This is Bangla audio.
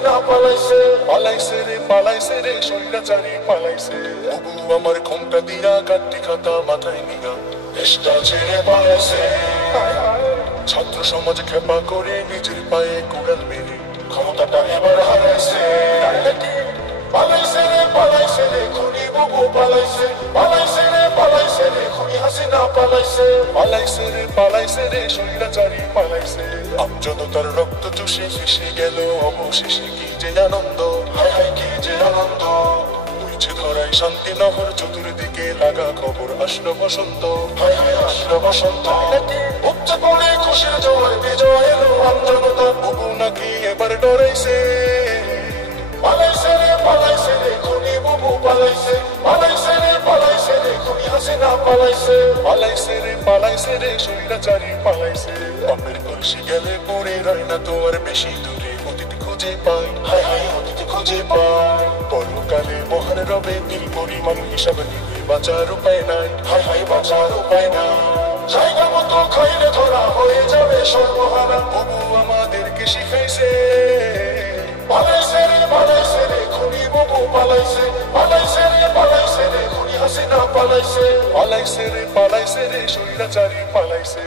হাসিনা পালাইছে। পালাইছে রে স্বৈরাচারী পালাইছে। বুবু আমার ঘোমটা দিয়া কাটটি খাতা মাথায় নিয়া দেশটা ছেড়ে পালাইছে। ছাত্র সমাজ খেপা করে নিজের পায়ে কুড়াল মেরে ক্ষমতাটা এবার হারাইছে। পালাইছে রে খুনি বুবু পালাইছে। পালাইছে রে খুনি হাসিনা পালাইছে। পালাইছে রে স্বৈরাচারী পালাইছে। আমজনতার রক্ত চুষে ফেসে গেল অবশেষে কি যে আনন্দ, হায় হায় কি যে আনন্দ। বইছে ধরায় শান্তি নহর চতুর্দিকে লাগা খবর আসলো বসন্ত। হায় হায় আসলো বসন্ত। উপচে পড়ে খুশির জোয়ার বিজয় এলো আমজনতা। বুবু নাকি এবার ডরাইছে। পালাইছে রে খুনি বুবু পালাইছে। পালাইছে রে খুনি হাসিনা পালাইছে। পালাইছে রে স্বৈরাচারী পালাইছে। বাপের কলসি গেলে পড়ে রয় না তো আর বেশি দূরে, অতীত খুঁজে পাই, হায় হায় অতীত খুঁজে পায়। পরকালে মহান রবে নীল পরিমাণ হিসাব নিবে বাঁচার উপায় নাই, হায় হায় বাঁচার উপায় নাই। জায়গা মতো খাইলে ধরা হয়ে যাবে সর্বহারা। বুবু আমাদেরকে শিখাইছে। পালাইছে রে খুনি বুবু পালাইছে। পালাইছে রে খুনি হাসিনা পালাইছে। পালাইছে রে স্বৈরাচারী পালাইছে।